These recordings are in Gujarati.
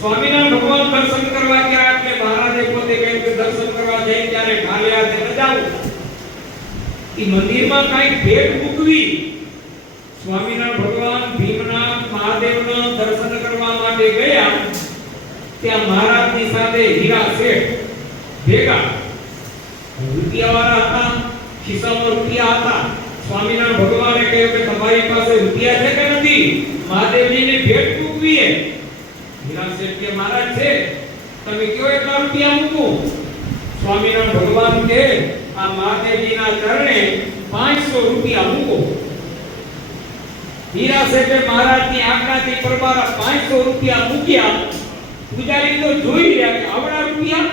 સ્વામિનારાયણ ભગવાન દર્શન કરવા ગયા એટલે મહારાજે પોતે કહ્યું કે દર્શન કરવા જઈ ત્યારે ખાલી હાથે ન જાવું. ઈ મંદિરમાં કાઈ ભેટ મૂકવી. સ્વામિનારાયણ ભગવાન ભીમના મહાદેવના દર્શન કરવા માટે ગયા. ત્યાં મહારાજની સાથે હીરા શેઠ ભેગા રૂપિયાવાળા હતા, ખિસ્સામાં રૂપિયા હતા. સ્વામિનારાયણ ભગવાને કહ્યું કે તમારી પાસે રૂપિયા છે કે નથી? મહાદેવજીને ભેટ મૂકવી છે. હીરા શેઠ કે મહારાજ છે, તમે કયો એટલા રૂપિયા મૂકું? સ્વામિનારાયણ ભગવાન કે આ મહાદેવજીના ચરણે 500 રૂપિયા મૂકો. હીરા શેઠે મહારાજની આજ્ઞાથી પરબારા 500 રૂપિયા મૂક્યા. પૂજારી તો જોઈ રહ્યા કે આવડા રૂપિયા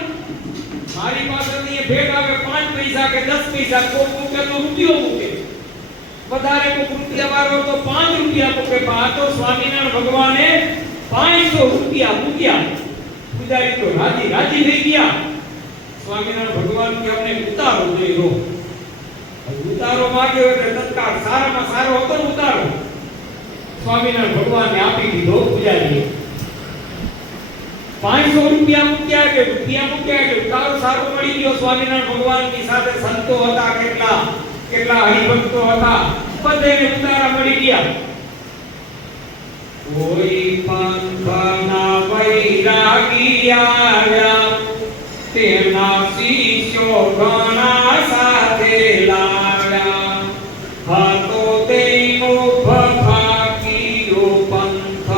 મારી પાસેથી ભેટ આવે 5 પૈસા કે 10 પૈસા કોઈ મૂકે તો રૂપિયો મૂકે, વધારે કોઈ રૂપિયા વાળો તો 5 રૂપિયા મૂકે. આ તો સ્વામિનારાયણ ભગવાને 500 રૂપિયા મૂક્યા. પૂજારી તો રાજી થઈ ગયા. સ્વામિનારાયણ ભગવાન કે અમને ઉતારો જોઈરો. ઉતારો માંગ્યો એટલે તત્કાળ સારામાં સારો હતો ઉતારો સ્વામિનારાયણ ભગવાનને આપી દીધો. પૂજારીએ 500 રૂપિયા મૂક્યા કે રૂપિયા મૂક્યા કે ઉતારો સારો મળી ગયો. સ્વામિનારાયણ ભગવાનની સાથે સંતો હતા, કેટલા હરિભક્તો હતા, બધાને ઉતારા મળી ગયા. કોઈ પંથના વૈરાગી આવ્યા, તેના શિષ્યો ઘણા સાથે લાવ્યા. હતો તેનો ભફાકીયો પંથ,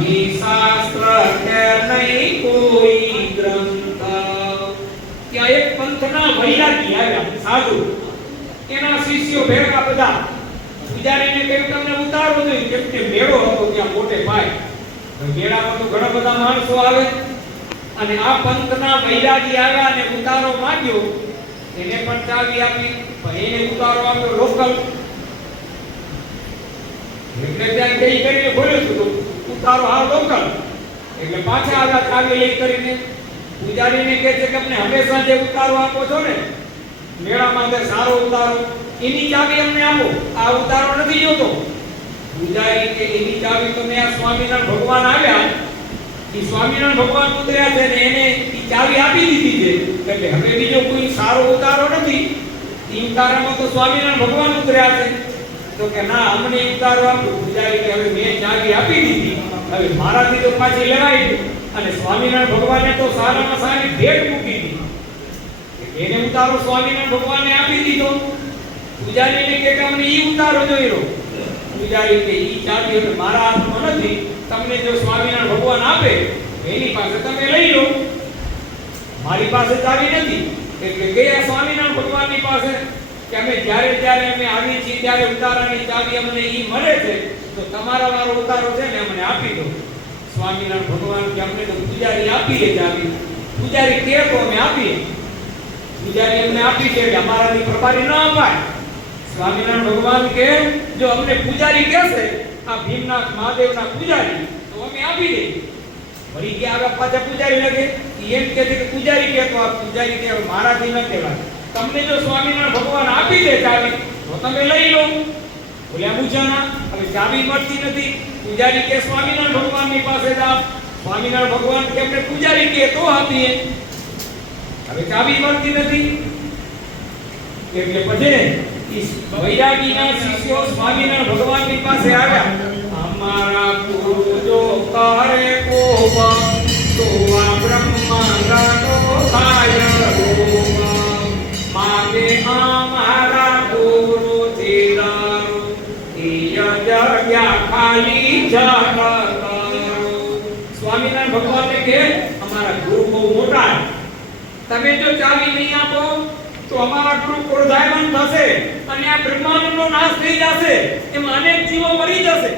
નહીં શાસ્ત્ર કે નહીં કોઈ ગ્રંથ. ત્યાં એક પંથના વૈરાગી આવ્યા, સાધુ, એના શિષ્યો ભેગા બધા. પૂજારીને કહ્યું તમને ઉતારો જોઈએ, કેમ કે મેળો હતો ત્યાં મોટે ભાઈ. મેળામાં તો ઘણા બધા માણસો આવે અને આ પંથના વૈરાગી આવ્યા અને ઉતારો માંગ્યો. એને પણ ચાવી આપી, પણ એને ઉતારો આપ્યો લોકલ. એટલે ત્યાં કઈ કરીને બોલ્યો તો ઉતારો આ લોકલ. એટલે પાછા આવ્યા ચાવી લઈ કરીને. પૂજારીને કહે છે કે અમને હંમેશા જે ઉતારો આપો છો ને મેળામાં, તે સારો ઉતારો, એની ચાવી અમને આપો, આ ઉતારો નથી જોતો. પૂજારી કે એની ચાવી તો મેં આ સ્વામિનારાયણ ભગવાન આવ્યા, ઈ સ્વામિનારાયણ ભગવાન ઉતર્યા છે ને એને ઈ ચાવી આપી દીધી છે, એટલે હવે બીજો કોઈ સારો ઉતારો નથી. ઈ ઉતારામાં તો સ્વામિનારાયણ ભગવાન ઉતર્યા છે. તો કે ના, અમને ઉતારો આપો. પૂજારી કે હવે મેં ચાવી આપી દીધી, હવે મારાથી તો પાછી લેવાય નહીં. અને સ્વામિનારાયણ ભગવાને તો સારામાં સારી ભેટ મૂકી દીધી, એને ઉતારો સ્વામિનારાયણ ભગવાને આપી દીધો. પૂજારીને કે અમને ઈ ઉતારો જોઈરો. પૂજારી કે ઈ ચાવી હવે મારા હાથમાં નથી, તમને જો સ્વામિનારાયણ ભગવાન આપે એની પાસે તમે લઈ લો, મારી પાસે ચાવી નથી. એટલે ગયા સ્વામિનારાયણ ભગવાનની પાસે કે અમે જ્યારે અમે આવી છીએ ત્યારે ઉતારાની ચાવી અમને ઈ મળે છે, તો તમારા વાળો ઉતારો છે ને અમને આપી દો. સ્વામિનારાયણ ભગવાન કે અમને તો પૂજારી આપીએ ચાવી. પૂજારી કે તો અમે આપીએ. પૂજારી અમને આપી છે, અમારાથી પ્રભારી ન અપાય. સ્વામિનારાયણ ભગવાન કે જો અમને પૂજારી કહેશે આ ભીમનાથ મહાદેવના પૂજારી, તો અમે આપી દઈએ. વળી કે આગળ પાછા પૂજારી લગે એમ કહે છે કે પૂજારી કે તો આ પૂજારી કે મારાથી ન કહેવાય, તમને જો સ્વામિનારાયણ ભગવાન આપી દે ચાવી તો તમે લઈ લો. બોલ્યા પૂજાના હવે ચાવી મળતી નથી. પૂજારી કે સ્વામિનારાયણ ભગવાનની પાસે જાઓ. સ્વામિનારાયણ ભગવાન કે અમને પૂજારી કે તો આપીએ, હવે ચાવી મળતી નથી. એટલે પછી વૈરાગીના શિષ્યો સ્વામિનારાયણ ભગવાનની પાસે આવ્યા. અમારા ગુરુ જો કરે કોપ, તો આ બ્રહ્માંડનો થાય રોપ. માગે અમારા ગુરુ જીરારો, એ જગ્યા ખાલી જગત. સ્વામિનારાયણ ભગવાનને કે અમારા ગુરુ બહુ મોટા, તમે જો ચાવી નહીં આપો તો અમારા ગુરુ ક્રોધાયમાન થશે અને આ બ્રહ્માંડનો નાશ થઈ જશે, એમાં અનેક જીવો મરી જશે.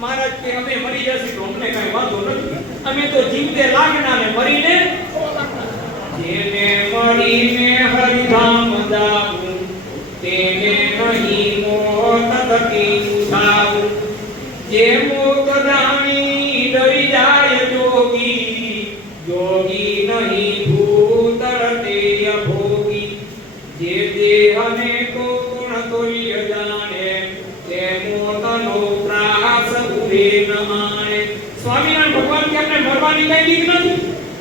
મહારાજ કે અમે મરી જશે તો અમને કઈ વાંધો નથી, અમે તો જીવતે લાગના ને મરીને જેને મરીને હરિધામ જાવું, તેને નહીં મોત થકી જાવું. જે મોત જાણી ડરી જાય જોગી, જોગી નહીં ભૂત રતે ભોગી. જે દેહને કો ગુણ તુલ્ય જાણે, તે મોતનો ત્રાસ ઉરે ન આણે. સ્વામિનારાયણ ભગવાન કે અમને મરવાની કઈ બીક નથી,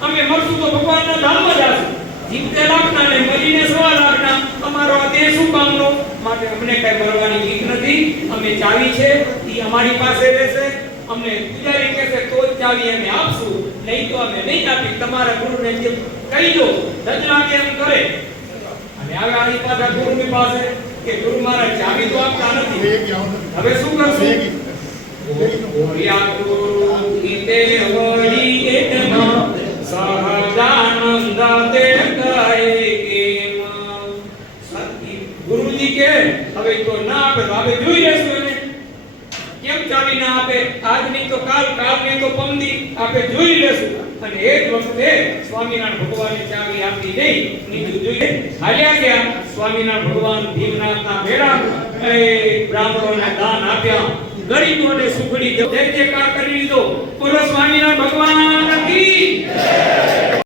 અમે મરશું તો ભગવાનના ધામમાં જાશું. 70 લાખના ને મરીને 1.25 લાખના, અમારો આ દેહ શું કામનો? માટે અમને કઈ મરવાની બીક નથી. અમે ચાવી છે ઈ અમારી પાસે રહેશે. અમને પૂજારી કહેશે તો જ ચાવી અમે આપશું, નહીં તો અમે નહીં આપી. તમારા ગુરુને જે કહી દો, રચના કેમ કરે. અને આવે આની પાછા ગુરુની પાસે કે ગુરુ મહારાજ ચાવી તો આપતા નથી, હવે શું કરશું? ઓરિયા ગુરુ કીતે વળી એમાં સહજાનંદ તે કહે કેમ. ગુરુજી કે હવે તો ના આપે તો આપણે જોઈ લેશું એને કેમ ચાવી ના આપે. આજ નહીં તો કાલ, કાલ નહીં તો પમદી આપણે જોઈ લેશું. અને એ જ વખતે સ્વામિનારાયણ ભગવાનને ચાવી આપી દઈ નીચું જોઈએ હાલ્યા ગયા. સ્વામિનારાયણ ભગવાન ભીમનાથના મેળા એ બ્રાહ્મણોને દાન આપ્યા. ગરીબોને સુખડી જય જયકાર કરી લીધો. બોલો સ્વામિનારાયણ ભગવાન કી જય.